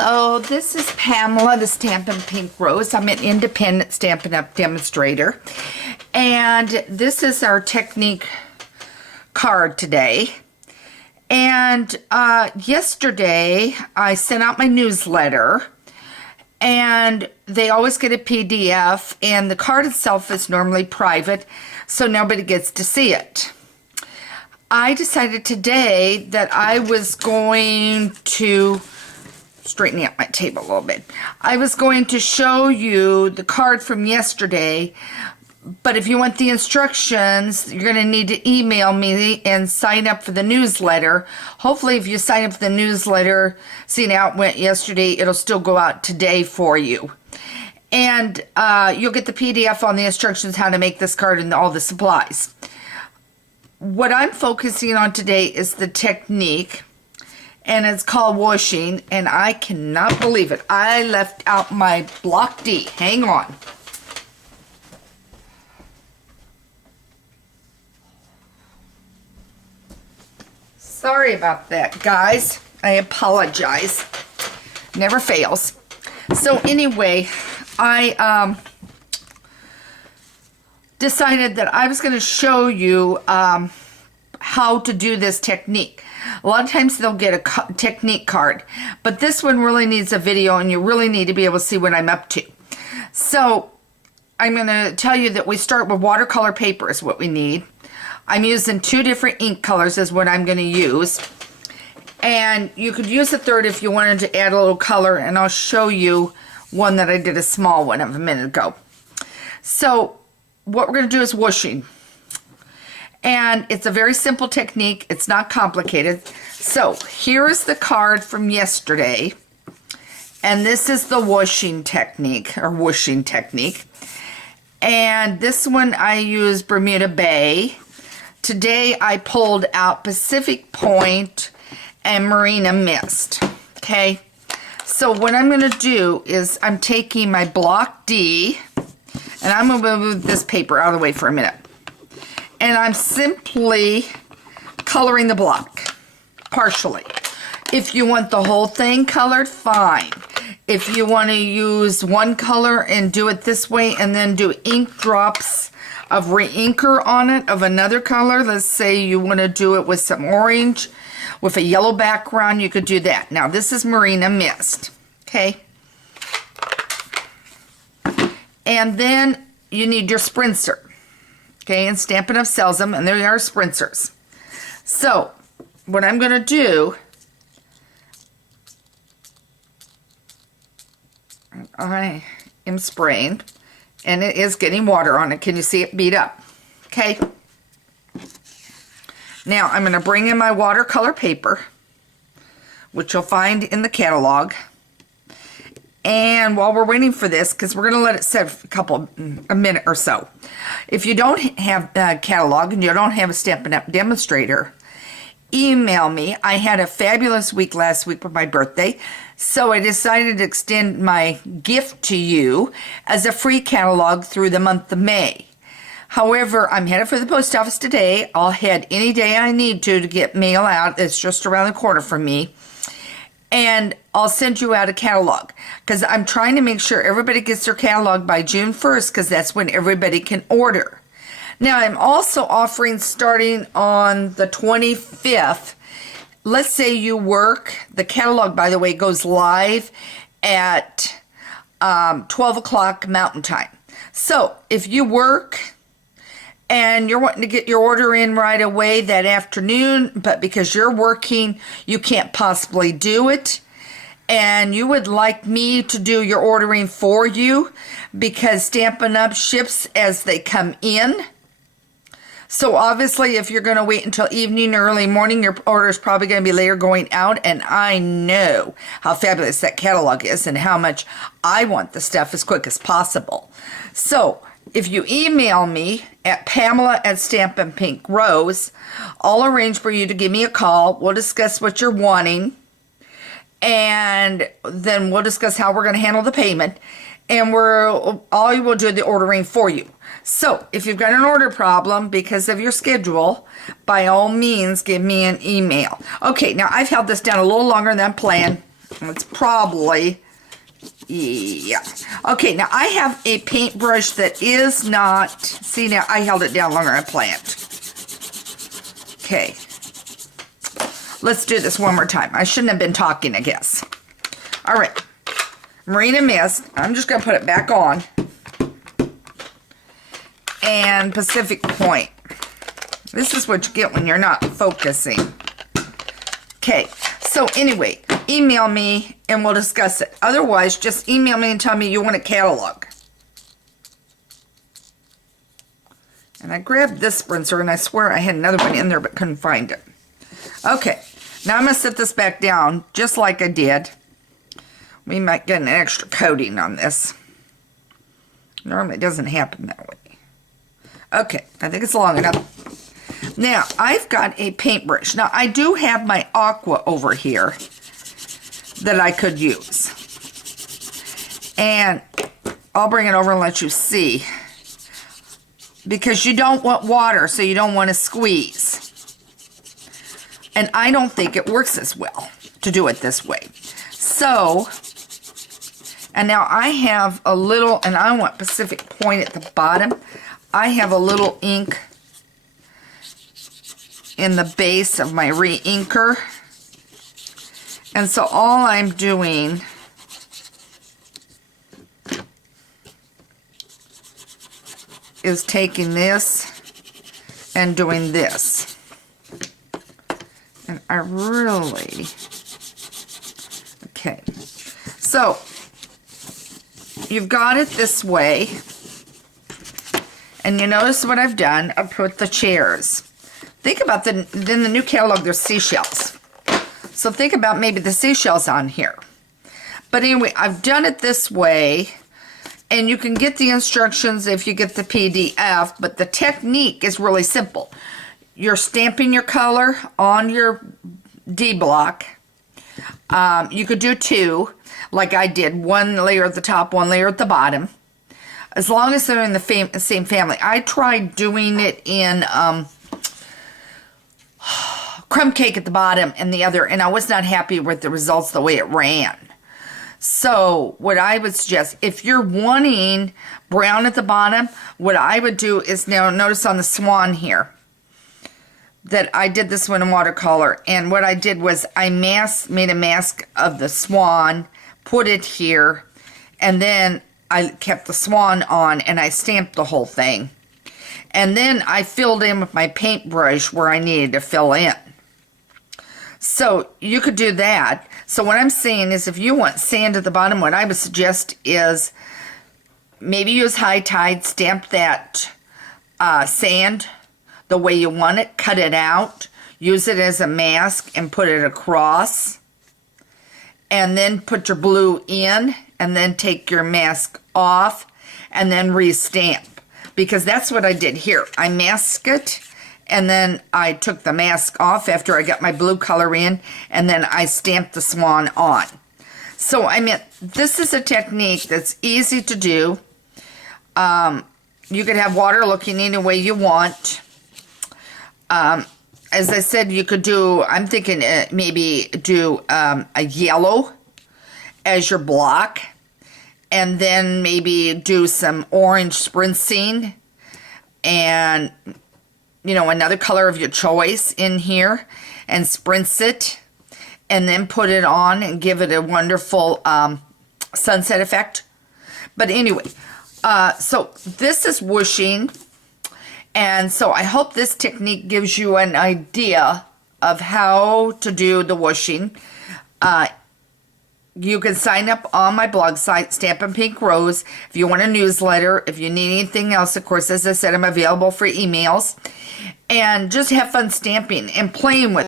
Hello, this is Pamela, the Stampin' Pink Rose. I'm an independent Stampin' Up! Demonstrator. And this is our technique card today. And yesterday, I sent out my newsletter. And they always get a PDF. And the card itself is normally private, so nobody gets to see it. I decided today that I was going to straighten out my table a little bit. I was going to show you the card from yesterday, but if you want the instructions, you're going to need to email me and sign up for the newsletter. Hopefully, if you sign up for the newsletter, seeing how it went yesterday, it'll still go out today for you. And you'll get the PDF on the instructions how to make this card and all the supplies. What I'm focusing on today is the technique, and it's called washing, and I cannot believe it. I left out my block D. Hang on. Sorry about that, guys. I apologize. Never fails. So anyway, I decided that I was going to show you how to do this technique. A lot of times they'll get a technique card, but this one really needs a video, and you really need to be able to see what I'm up to. So I'm going to tell you that we start with watercolor paper is what we need. I'm using 2 different ink colors is what I'm going to use. And you could use a third if you wanted to add a little color, and I'll show you one that I did a small one of a minute ago. So what we're going to do is washing. And it's a very simple technique. It's not complicated. So here is the card from yesterday. And this is the washing technique, or whooshing technique. And this one I use Bermuda Bay. Today I pulled out Pacific Point and Marina Mist. Okay. So what I'm going to do is I'm taking my block D, and I'm going to move this paper out of the way for a minute. And I'm simply coloring the block, partially. If you want the whole thing colored, fine. If you want to use one color and do it this way, and then do ink drops of re-inker on it of another color, let's say you want to do it with some orange, with a yellow background, you could do that. Now, this is Marina Mist, okay? And then you need your spritzer. Okay, and Stampin' Up! Sells them, and there are spritzers. So, what I'm going to do, I am spraying, and it is getting water on it. Can you see it beat up? Okay. Now, I'm going to bring in my watercolor paper, which you'll find in the catalog. And while we're waiting for this, because we're going to let it set for a minute or so. If you don't have a catalog and you don't have a Stampin' Up! Demonstrator, email me. I had a fabulous week last week for my birthday, so I decided to extend my gift to you as a free catalog through the month of May. However, I'm headed for the post office today. I'll head any day I need to get mail out. It's just around the corner from me. And I'll send you out a catalog, because I'm trying to make sure everybody gets their catalog by June 1st, because that's when everybody can order. Now, I'm also offering starting on the 25th. Let's say you work. The catalog, by the way, goes live at 12 o'clock Mountain Time. So if you work and you're wanting to get your order in right away that afternoon, but because you're working, you can't possibly do it, and you would like me to do your ordering for you, because Stampin' Up! Ships as they come in. So obviously, if you're going to wait until evening or early morning, your order is probably going to be later going out, and I know how fabulous that catalog is and how much I want the stuff as quick as possible. So if you email me at Pamela@Stampin' Pink Rose, I'll arrange for you to give me a call. We'll discuss what you're wanting, and then we'll discuss how we're going to handle the payment, and I will do the ordering for you. So if you've got an order problem because of your schedule, by all means, give me an email. Okay, now I've held this down a little longer than planned. It's probably, yeah. Okay, now I have a paintbrush that is not, see now I held it down longer than I planned. Okay. Let's do this one more time. I shouldn't have been talking, I guess. All right. Marina Mist. I'm just going to put it back on. And Pacific Point. This is what you get when you're not focusing. Okay. So anyway, email me and we'll discuss it. Otherwise, just email me and tell me you want a catalog. And I grabbed this rinser and I swear I had another one in there but couldn't find it. Okay. Now I'm going to set this back down just like I did. We might get an extra coating on this. Normally it doesn't happen that way. Okay, I think it's long enough. Now, I've got a paintbrush. Now, I do have my aqua over here that I could use. And I'll bring it over and let you see. Because you don't want water, so you don't want to squeeze. And I don't think it works as well to do it this way. So, and now I have a little, and I want Pacific Point at the bottom. I have a little ink in the base of my re-inker. And so all I'm doing is taking this and doing this. And I really, okay. So, you've got it this way. And you notice what I've done? I've put the chairs. Think about in the new catalog, there's seashells. So think about maybe the seashells on here. But anyway, I've done it this way. And you can get the instructions if you get the PDF. But the technique is really simple. You're stamping your color on your D block. You could do two, like I did. One layer at the top, one layer at the bottom. As long as they're in the same family. I tried doing it in crumb cake at the bottom and the other, and I was not happy with the results the way it ran. So what I would suggest, if you're wanting brown at the bottom, what I would do is, now notice on the swan here, that I did this one in watercolor. And what I did was I made a mask of the swan, put it here, and then I kept the swan on and I stamped the whole thing. And then I filled in with my paintbrush where I needed to fill in. So you could do that. So what I'm saying is, if you want sand at the bottom, what I would suggest is maybe use High Tide, stamp that sand the way you want it, cut it out, use it as a mask and put it across, and then put your blue in, and then take your mask off, and then re-stamp. Because that's what I did here. I masked it, and then I took the mask off after I got my blue color in, and then I stamped the swan on. So, I mean, this is a technique that's easy to do. You could have water looking any way you want. As I said, you could do, I'm thinking maybe do a yellow as your block, and then maybe do some orange spritzing and, you know, another color of your choice in here, and spritz it, and then put it on and give it a wonderful sunset effect. But anyway, so this is whooshing. And so I hope this technique gives you an idea of how to do the whooshing. You can sign up on my blog site, Stampin' Pink Rose, if you want a newsletter. If you need anything else, of course, as I said, I'm available for emails. And just have fun stamping and playing with